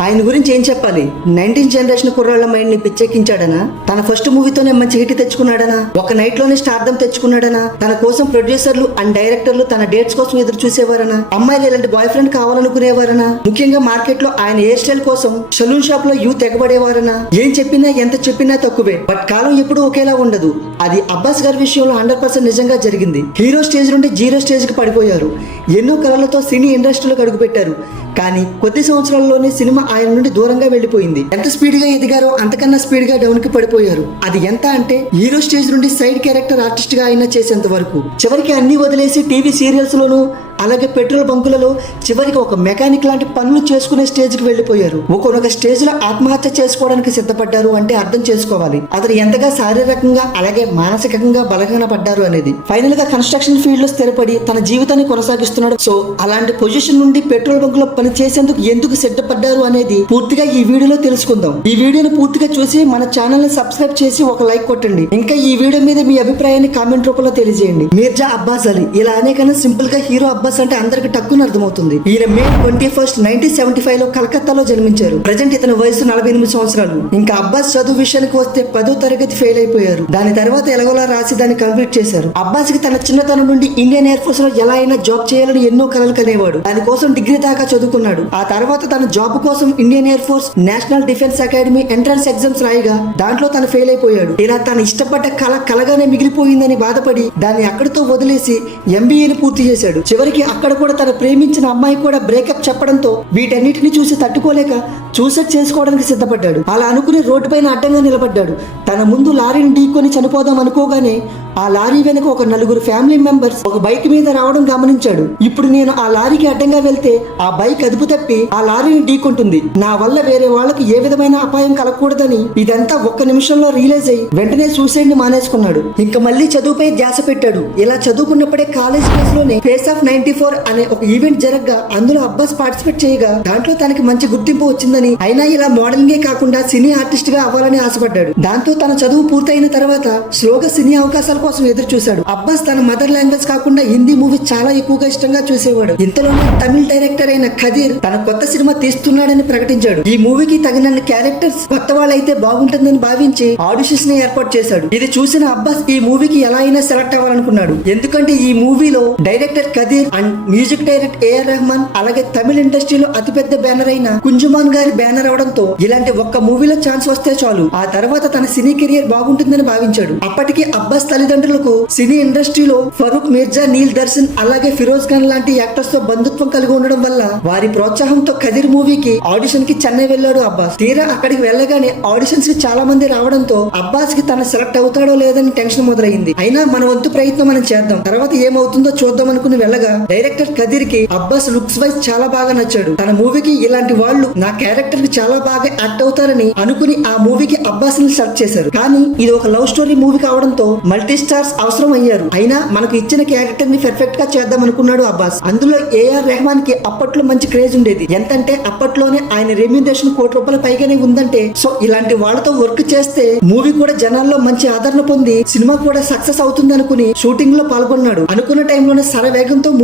ఆయన గురించి ఏం చెప్పాలి? నైన్టీన్ జనరేషన్ కుర్రాళ్ళ మైండ్ని పిచ్చెక్కించాడనా? తన ఫస్ట్ మూవీతోనే మంచి హిట్ తెచ్చుకున్నాడనా? ఒక నైట్లోనే స్టార్థం తెచ్చుకున్నాడనా? తన కోసం ప్రొడ్యూసర్లు అండ్ డైరెక్టర్లు తన డేట్స్ కోసం ఎదురు చూసేవారనా? అమ్మాయిలు ఇలాంటి బాయ్ ఫ్రెండ్ కావాలనుకునేవారనా? ముఖ్యంగా మార్కెట్లో ఆయన హెయిర్ స్టైల్ కోసం సెలూన్ షాప్లో యూత్ ఎగబడేవారనా ఏం చెప్పినా ఎంత చెప్పినా తక్కువే. బట్ కాలం ఎప్పుడూ ఒకేలా ఉండదు. అది అబ్బాస్ గారి విషయంలో హండ్రెడ్ పర్సెంట్ నిజంగా జరిగింది. హీరో స్టేజ్ నుండి జీరో స్టేజ్కి పడిపోయారు. ఎన్నో కళలతో సినీ ఇండస్ట్రీలోకి అడుగుపెట్టారు. కానీ కొద్ది సంవత్సరాల్లోనే సినిమా ఆయన నుండి దూరంగా వెళ్ళిపోయింది. ఎంత స్పీడ్గా ఎదిగారో అంతకన్నా స్పీడ్గా డౌన్కి పడిపోయారు. అది ఎంత అంటే హీరో స్టేజ్ నుండి సైడ్ క్యారెక్టర్ ఆర్టిస్ట్గా అయినా చేసేంత వరకు. చివరికి అన్ని వదిలేసి టీవీ సీరియల్స్ లోను అలాగే పెట్రోల్ బంకులలో చివరికి ఒక మెకానిక్ లాంటి పనులు చేసుకునే స్టేజ్కి వెళ్ళిపోయారు. ఒకనొక స్టేజ్లో ఆత్మహత్య చేసుకోవడానికి సిద్ధపడ్డారు అంటే అర్థం చేసుకోవాలి. అతను ఎంతగా శారీరకంగా అలాగే మానసికంగా బలహీన పడ్డారు అనేది. ఫైనల్గా కన్స్ట్రక్షన్ ఫీల్డ్లో స్థిరపడి తన జీవితాన్ని కొనసాగిస్తున్నాడు. సో అలాంటి పొజిషన్ నుండి పెట్రోల్ బంక్లో పని చేసేందుకు ఎందుకు సిద్ధపడ్డారు అనేది పూర్తిగా ఈ వీడియోలో తెలుసుకుందాం. ఈ వీడియోని పూర్తిగా చూసి మన ఛానల్ని సబ్స్క్రైబ్ చేసి ఒక లైక్ కొట్టండి. ఇంకా ఈ వీడియో మీద మీ అభిప్రాయాన్ని కామెంట్ రూపంలో తెలియజేయండి. మీర్జా అబ్బాస్ అలీ. ఇలా అనేకన్నా సింపుల్గా హీరో అబ్బాస్ అంటే అందరికి టక్కున అర్థమవుతుంది. ఈయన May twenty first nineteen seventy ఫైవ్లో కలకత్తాలో జన్మించారు. ప్రజెంట్ ఇతని వయసు నలభై ఎనిమిది సంవత్సరాలు. ఇంకా అబ్బాస్ చదువు విషయానికి వస్తే పదో తరగతి ఫెయిల్ అయిపోయారు. దాని తర్వాత ఎలాగోలా రాసి దాన్ని కంప్లీట్ చేశారు. అబ్బాస్కి తన చిన్నతనం నుండి ఇండియన్ ఎయిర్ ఫోర్స్లో ఎలా అయినా జాబ్ చేయాలని ఎన్నో కలలు కనేవాడు. దానికోసం డిగ్రీ దాకా చదువుకున్నాడు. ఆ తర్వాత తన జాబ్ కోసం Indian air force national defence academy entrance exams రాయగా దాంట్లో తను ఫెయిల్ అయిపోయాడు. ఇలా తను ఇష్టపడ్డ కళ కలగానే మిగిలిపోయిందని బాధపడి దాన్ని అక్కడితో వదిలేసి ఎంబీఏని పూర్తి చేశాడు. చివరికి అక్కడ కూడా తను ప్రేమించిన అమ్మాయి కూడా బ్రేకప్ చెప్పడంతో వీటన్నిటిని చూసి తట్టుకోలేక చూసెట్ చేసుకోవడానికి సిద్ధపడ్డాడు. అలా అనుకుని రోడ్డు పైన అడ్డంగా నిలబడ్డాడు. తన ముందు లారీని ఢీకొని చనిపోదాం అనుకోగానే ఆ లారీ వెనుక ఒక నలుగురు ఫ్యామిలీ మెంబర్స్ ఒక బైక్ మీద రావడం గమనించాడు. ఇప్పుడు నేను ఆ లారీకి అడ్డంగా వెళ్తే ఆ బైక్ అదుపు తప్పి ఆ లారీని ఢీకొంటుంది. నా వల్ల వేరే వాళ్ళకి ఏ విధమైన అపాయం కలగకూడదని ఇదంతా ఒక్క నిమిషంలో రియలైజ్ అయ్యి వెంటనే సూసైడ్ని మానేసుకున్నాడు. ఇంకా మళ్ళీ చదువుపై ధ్యాస పెట్టాడు. ఇలా చదువుకున్నప్పుడే కాలేజ్ డేస్లోనే ఫేస్ ఆఫ్ ట్వంటీ ఫోర్ అనే ఒక ఈవెంట్ జరగగా అందులో అబ్బాస్ పార్టిసిపేట్ చేయగా దాంట్లో తనకి మంచి గుర్తింపు వచ్చిందని అయినా ఇలా మోడలింగే కాకుండా సినీ ఆర్టిస్ట్గా అవ్వాలని ఆశపడ్డాడు. దాంతో తన చదువు పూర్తయిన తర్వాత స్లోగా సినీ అవకాశాల కోసం ఎదురు చూశాడు అబ్బాస్ తన మదర్ లాంగ్వేజ్ కాకుండా హిందీ మూవీ చాలా ఎక్కువగా ఇష్టంగా చూసేవాడు. ఇంతలోనే తమిళ డైరెక్టర్ అయిన ఖదీర్ తన కొత్త సినిమా తీస్తున్నాడని ప్రకటించాడు. ఈ మూవీకి తగినన్ని క్యారెక్టర్స్ కొత్త వాళ్ళైతే బాగుంటుందని భావించి ఆడిషన్స్ని ఏర్పాటు చేశాడు. ఇది చూసిన అబ్బాస్ ఈ మూవీకి ఎలా అయినా సెలెక్ట్ అవ్వాలనుకున్నాడు. ఎందుకంటే ఈ మూవీలో director Kadhir and music director AR Rahman అలాగే తమిళ ఇండస్ట్రీలో అతిపెద్ద బ్యానర్ అయిన కుంజుమాన్ గారి బ్యానర్ అవడంతో ఇలాంటి ఒక్క మూవీలో ఛాన్స్ వస్తే చాలు. ఆ తర్వాత తన సినీ కెరియర్ బాగుంటుందని భావించాడు. అప్పటికి అబ్బాస్ తల్లిదండ్రులకు సినీ ఇండస్ట్రీలో ఫరూక్ మిర్జా నీల్ దర్శన్ అలాగే ఫిరోజ్ ఖాన్ లాంటి యాక్టర్స్తో బంధుత్వం కలిగి ఉండడం వల్ల వారి ప్రోత్సాహంతో కదిర్ మూవీకి ఆడిషన్కి చెన్నై వెళ్ళాడు అబ్బాస్. తీరా అక్కడికి వెళ్ళగానే ఆడిషన్స్కి చాలా మంది రావడంతో అబ్బాస్కి తన సెలెక్ట్ అవుతాడో లేదని టెన్షన్ మొదలైంది. అయినా మన వంతు ప్రయత్నం మనం చేద్దాం. తర్వాత ఏమవుతుందో చూద్దాం అనుకుని వెళ్ళగా డైరెక్టర్ కదిర్కి అబ్బాస్ లుక్స్ వైజ్ చాలా బాగా నచ్చాడు. తన మూవీకి ఇలాంటి వాళ్ళు నా క్యారెక్టర్కి చాలా బాగా యాక్ట్ అవుతారని అనుకుని ఆ మూవీకి అబ్బాస్ని సెలెక్ట్ చేశారు. కానీ ఇది ఒక లవ్ స్టోరీ మూవీ కావడంతో మల్టీ స్టార్స్ అవసరం అయ్యారు. అయినా మనకు ఇచ్చిన క్యారెక్టర్ని పర్ఫెక్ట్గా చేద్దాం అనుకున్నాడు అబ్బాస్. అందులో ఏఆర్ రెహమాన్కి అప్పట్లో మంచి క్రేజ్ ఉండేది. ఎంతంటే అప్పట్లోనే ఆయన రెమ్యూనరేషన్ కోటి రూపాయల పైగానే ఉందంటే. సో ఇలాంటి వాళ్ళతో వర్క్ చేస్తే మూవీ కూడా జనాల్లో మంచి ఆదరణ పొంది సినిమా కూడా సక్సెస్ అవుతుంది అనుకుని షూటింగ్లో పాల్గొన్నాడు. అనుకున్న టైంలోనే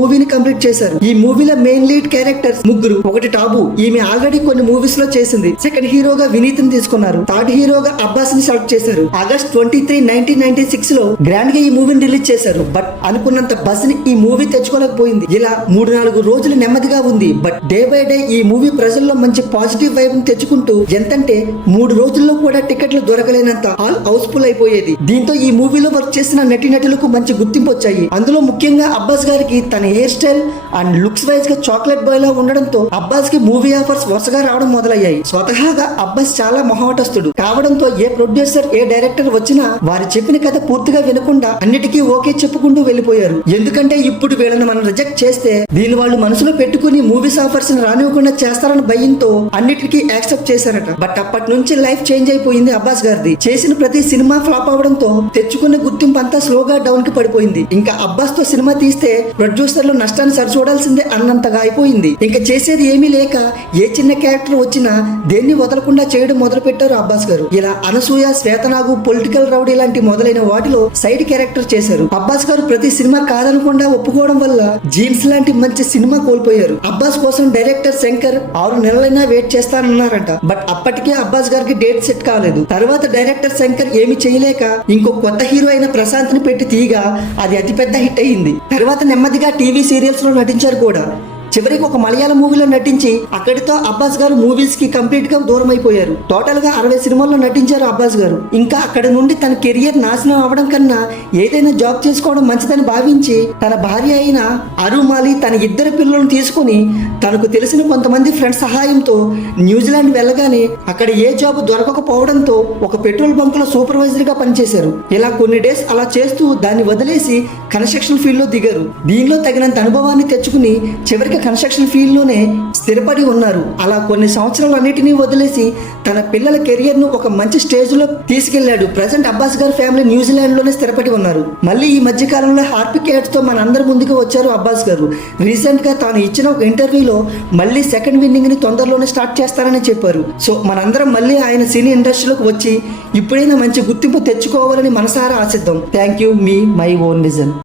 మూవీ మూవీని కంప్లీట్ చేశారు. ఈ మూవీలో మెయిన్ లీడ్ క్యారెక్టర్స్ ముగ్గురు ఒకటి టాబు. ఈమె ఆల్రెడీ కొన్ని మూవీస్లో చేసింది. సెకండ్ హీరోగా వినీత్ని తీసుకున్నారు. థర్డ్ హీరోగా అబ్బాస్ని సెలెక్ట్ చేశారు. August twenty three nineteen ninety సిక్స్లో గ్రాండ్గా ఈ మూవీని రిలీజ్ చేశారు. బట్ అనుకున్నంత బస్ని ఈ మూవీ తెచ్చుకోలేకపోయింది. ఇలా మూడు నాలుగు రోజులు నెమ్మదిగా ఉంది. బట్ డే బై డే ఈ మూవీ ప్రజల్లో మంచి పాజిటివ్ వైబ్ని తెచ్చుకుంటూ ఎంతంటే మూడు రోజుల్లో కూడా టికెట్లు దొరకలేనంత హాల్ హౌస్ఫుల్ అయిపోయేది. దీంతో ఈ మూవీలో వర్క్ చేసిన నటీనటులకు మంచి గుర్తింపు వచ్చాయి. అందులో ముఖ్యంగా అబ్బాస్ గారికి తన హెయిర్ స్టైల్ అండ్ లుక్స్ వైజ్గా చాక్లెట్ బాయ్ లా ఉండడంతో అబ్బాస్కి మూవీ ఆఫర్స్ వరుసగా రావడం మొదలయ్యాయి. స్వతహాగా అబ్బాస్ చాలా మొహమాటస్తుడు. కావడంతో ఏ ప్రొడ్యూసర్ ఏ డైరెక్టర్ వచ్చినా వారి చెప్పిన కథ పూర్తిగా వినకుండా అన్నిటికీ ఓకే చెప్పుకుంటూ వెళ్ళిపోయారు. ఎందుకంటే ఇప్పుడు వీళ్ళని మనం రిజెక్ట్ చేస్తే దీని వాళ్ళు మనసులో పెట్టుకుని మూవీస్ ఆఫర్స్ రానివ్వకుండా చేస్తారని భయంతో అన్నిటికీ యాక్సెప్ట్ చేశారట. బట్ అప్పటి నుంచి లైఫ్ చేంజ్ అయిపోయింది అబ్బాస్ గారిది. చేసిన ప్రతి సినిమా ఫ్లాప్ అవడంతో తెచ్చుకున్న గుర్తింపు అంతా స్లోగా డౌన్కి పడిపోయింది. ఇంకా అబ్బాస్తో సినిమా తీస్తే ప్రొడ్యూసర్లు లో నష్టాన్ని సరిచూడాల్సిందే అన్నంతగా అయిపోయింది. ఇంకా చేసేది ఏమీ లేక ఏ చిన్న క్యారెక్టర్ వచ్చినా దేన్ని వదలకుండా చేయడం మొదలు పెట్టారు అబ్బాస్ గారు. ఇలా అనసూయ శ్వేతనాగు పొలిటికల్ రౌడీ లాంటి మొదలైన వాటిలో సైడ్ క్యారెక్టర్ చేశారు. అబ్బాస్ గారు ప్రతి సినిమా కాదనకుండా ఒప్పుకోవడం వల్ల జీన్స్ లాంటి మంచి సినిమా కోల్పోయారు. అబ్బాస్ కోసం డైరెక్టర్ శంకర్ ఆరు నెలలైనా వెయిట్ చేస్తానన్నారంట. బట్ అప్పటికే అబ్బాస్ గారికి డేట్ సెట్ కాలేదు. తర్వాత డైరెక్టర్ శంకర్ ఏమి చేయలేక ఇంకో కొత్త హీరో అయిన ప్రశాంత్ని పెట్టి తీయగా అది అతిపెద్ద హిట్ అయింది తర్వాత నెమ్మదిగా టీ టీవీ సీరియల్స్లో నటించారు కూడా. చివరికి ఒక మలయాళ మూవీలో నటించి అక్కడితో అబ్బాస్ గారు మూవీస్కి కంప్లీట్గా దూరం అయిపోయారు టోటల్గా అరవై సినిమాల్లో నటించారు అబ్బాస్ గారు. ఇంకా అక్కడ నుండి తన కెరియర్ నాశనం అవ్వడం కన్నా ఏదైనా జాబ్ చేసుకోవడం మంచిదని భావించి తన భార్య అయిన అరుమాలి తన ఇద్దరు పిల్లలను తీసుకుని తనకు తెలిసిన కొంతమంది ఫ్రెండ్స్ సహాయంతో న్యూజిలాండ్ వెళ్ళగానే అక్కడ ఏ జాబ్ దొరకకపోవడంతో ఒక పెట్రోల్ బంక్లో సూపర్వైజర్గా పనిచేశారు. ఇలా కొన్ని డేస్ అలా చేస్తూ దాన్ని వదిలేసి కన్స్ట్రక్షన్ ఫీల్డ్లో దిగారు. దీనిలో తగినంత అనుభవాన్ని తెచ్చుకుని చివరికి కన్స్ట్రక్షన్ ఫీల్డ్లోనే స్థిరపడి ఉన్నారు. అలా కొన్ని సంవత్సరాలన్నిటినీ వదిలేసి తన పిల్లల కెరియర్ను ఒక మంచి స్టేజ్లో తీసుకెళ్ళాడు. ప్రజెంట్ అబ్బాస్ గారి ఫ్యామిలీ న్యూజిలాండ్లోనే స్థిరపడి ఉన్నారు. మళ్ళీ ఈ మధ్య కాలంలో హార్పిక్ యాడ్స్ మన అందరి ముందుకు వచ్చారు అబ్బాస్ గారు. రీసెంట్గా తాను ఇచ్చిన ఒక ఇంటర్వ్యూలో మళ్ళీ సెకండ్ విన్నింగ్ని తొందరలోనే స్టార్ట్ చేస్తారని చెప్పారు. సో మనందరం మళ్ళీ ఆయన సినీ ఇండస్ట్రీలోకి వచ్చి ఇప్పుడైనా మంచి గుర్తింపు తెచ్చుకోవాలని మనసారా ఆశిద్దాం. థ్యాంక్ యూ మీ మై ఓన్ విజన్